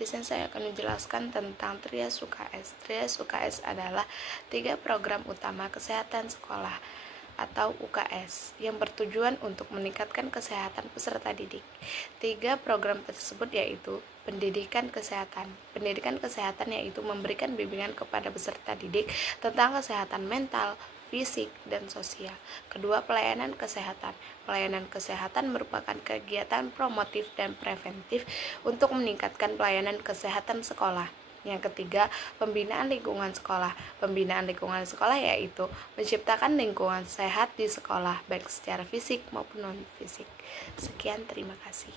Di sini saya akan menjelaskan tentang Trias UKS. Trias UKS adalah 3 program utama kesehatan sekolah atau UKS yang bertujuan untuk meningkatkan kesehatan peserta didik. 3 program tersebut yaitu pendidikan kesehatan. Pendidikan kesehatan yaitu memberikan bimbingan kepada peserta didik tentang kesehatan mental, fisik, dan sosial. Kedua, pelayanan kesehatan. Pelayanan kesehatan merupakan kegiatan promotif dan preventif untuk meningkatkan pelayanan kesehatan sekolah. Yang ketiga, pembinaan lingkungan sekolah. Pembinaan lingkungan sekolah yaitu menciptakan lingkungan sehat di sekolah, baik secara fisik maupun non-fisik. Sekian, terima kasih.